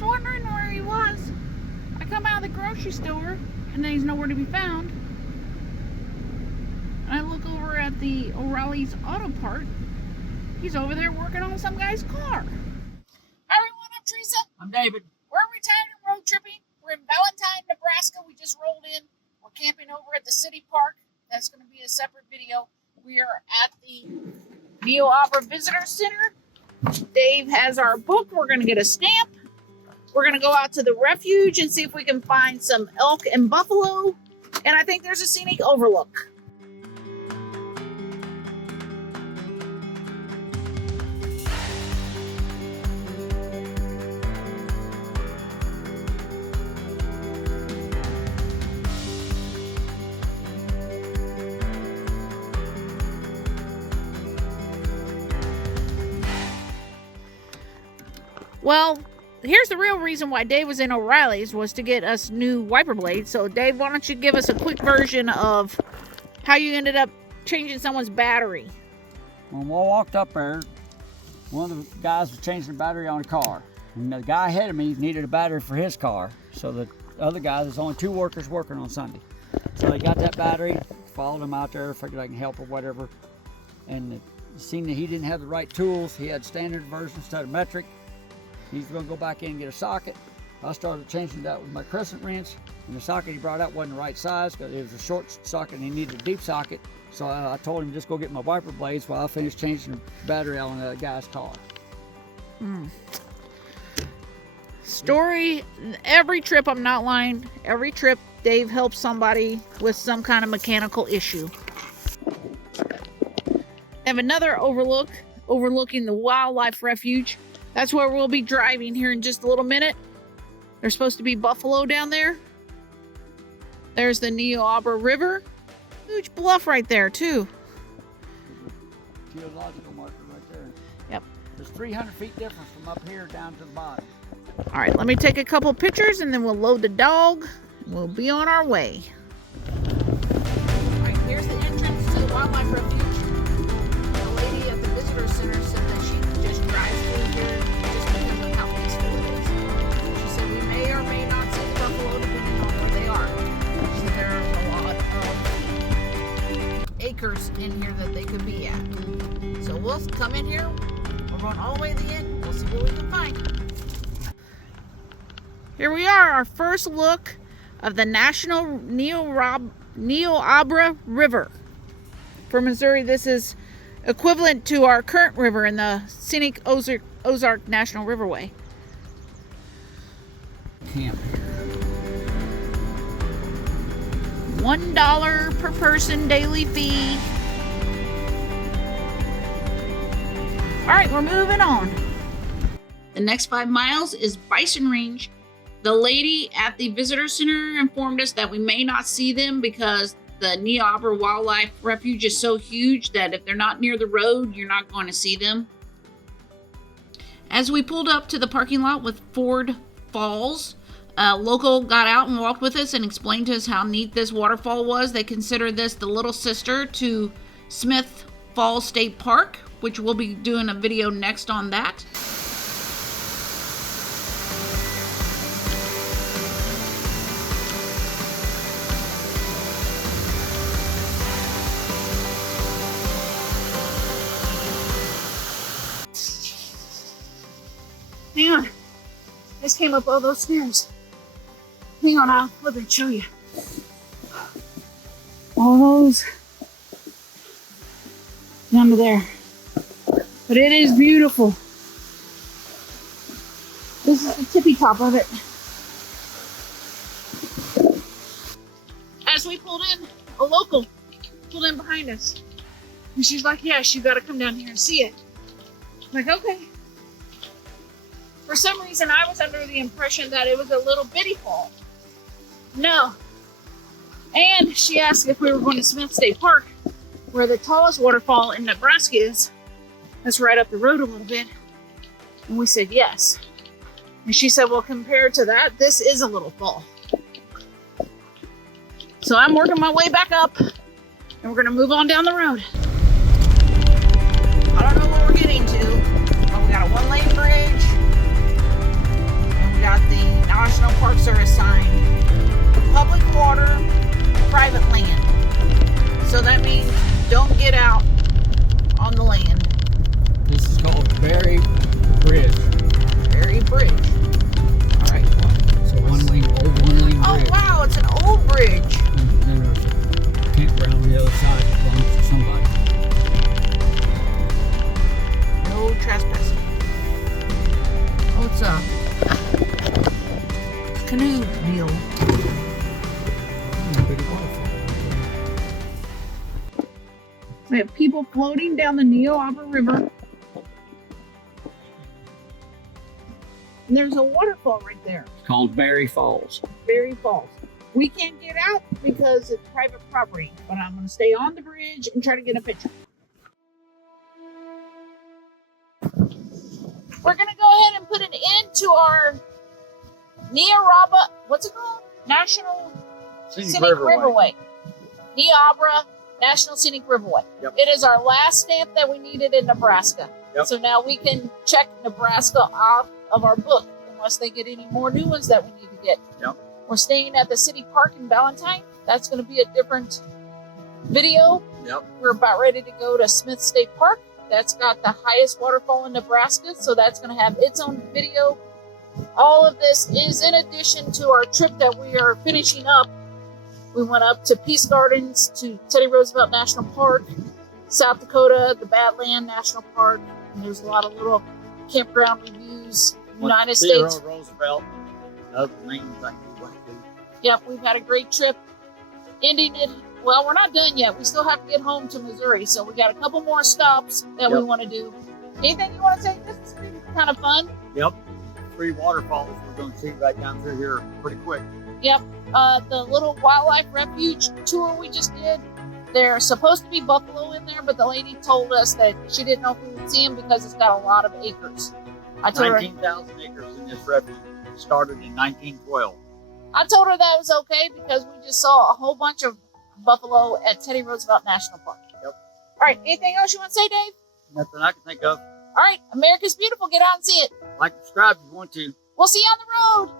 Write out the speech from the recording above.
was wondering where he was. I come out of the grocery store and then he's nowhere to be found. And I look over at the O'Reilly's Auto Part. He's over there working on some guy's car. Hi everyone, I'm Teresa. I'm David. We're retired and road tripping. We're in Valentine, Nebraska. We just rolled in. We're camping over at the city park. That's going to be a separate video. We are at the Niobrara Visitor Center. Dave has our book. We're going to get a stamp. We're going to go out to the refuge and see if we can find some elk and buffalo. And I think there's a scenic overlook. Well, here's the real reason why Dave was in O'Reilly's, was to get us new wiper blades. So Dave, why don't you give us a quick version of how you ended up changing someone's battery? When we walked up there, one of the guys was changing the battery on a car. And the guy ahead of me needed a battery for his car. So the other guy, there's only 2 workers working on Sunday. So they got that battery, followed him out there, figured I can help or whatever. And seen that he didn't have the right tools. He had standard version instead of metric. He's going to go back in and get a socket. I started changing that with my crescent wrench, and the socket he brought out wasn't the right size because it was a short socket and he needed a deep socket. So I told him just go get my wiper blades while I finished changing the battery on the guy's car. Story, every trip, I'm not lying, every trip Dave helps somebody with some kind of mechanical issue. I have another overlooking the wildlife refuge. That's where we'll be driving here in just a little minute. There's supposed to be buffalo down there. There's the Niobrara River. Huge bluff right there, too. Geological marker right there. Yep. There's 300 feet difference from up here down to the bottom. All right, let me take a couple pictures and then we'll load the dog. We'll be on our way. All right, here's the entrance to the wildlife refuge. The lady at the visitor center said that she just drives through here just because of how peaceful it is. She said we may or may not see buffalo depending on where they are. She said there are a lot of acres in here that they could be at. So we'll come in here. We're going all the way to the end. We'll see what we can find. Here we are, our first look of the National Niobrara River. For Missouri, this is equivalent to our current river in the Scenic Ozark National Riverway. Camp. $1 per person daily fee. All right, we're moving on. The next 5 miles is Bison Range. The lady at the visitor center informed us that we may not see them because the Niobrara Wildlife Refuge is so huge that if they're not near the road, you're not going to see them. As we pulled up to the parking lot with Ford Falls, a local got out and walked with us and explained to us how neat this waterfall was. They consider this the little sister to Smith Falls State Park, which we'll be doing a video next on that. Hang on. I just came up all those stairs. Hang on, I'll flip and show you. All those down to there. But it is beautiful. This is the tippy top of it. As we pulled in, a local pulled in behind us. And she's like, yes, you gotta come down here and see it. I'm like, okay. For some reason, I was under the impression that it was a little bitty fall. No. And she asked if we were going to Smith State Park, where the tallest waterfall in Nebraska is. That's right up the road a little bit. And we said yes. And she said, well, compared to that, this is a little fall. So I'm working my way back up, and we're going to move on down the road. I don't know what we're getting to, but we got a 1-lane bridge. And we got trespassing. Oh, it's a canoe deal. We have people floating down the Niobrara River. And there's a waterfall right there. It's called Berry Falls. Berry Falls. We can't get out because it's private property, but I'm going to stay on the bridge and try to get a picture. We're going to go ahead and put an end to our Niobrara, what's it called? National Scenic Riverway. Niobrara National Scenic Riverway. Yep. It is our last stamp that we needed in Nebraska. Yep. So now we can check Nebraska off of our book, unless they get any more new ones that we need to get. Yep. We're staying at the city park in Valentine. That's going to be a different video. Yep. We're about ready to go to Smith State Park. That's got the highest waterfall in Nebraska, so that's going to have its own video. All of this is in addition to our trip that we are finishing up. We went up to Peace Gardens, to Teddy Roosevelt National Park, South Dakota, the Badland National Park, and there's a lot of little campground reviews. United States. Roosevelt. Other main thing we went to. Yep, we've had a great trip. Ending it. Well, we're not done yet. We still have to get home to Missouri, so we got a couple more stops that we want to do. Anything you want to say? This has been kind of fun. Yep. 3 waterfalls we're going to see right down through here pretty quick. Yep. The little wildlife refuge tour we just did. There's supposed to be buffalo in there, but the lady told us that she didn't know if we would see them because it's got a lot of acres. I told her 19,000 acres in this refuge. It started in 1912. I told her that was okay because we just saw a whole bunch of buffalo at Teddy Roosevelt National Park. Yep. All right. Anything else you want to say, Dave? Nothing I can think of. All right. America's beautiful. Get out and see it. Like, subscribe if you want to. We'll see you on the road.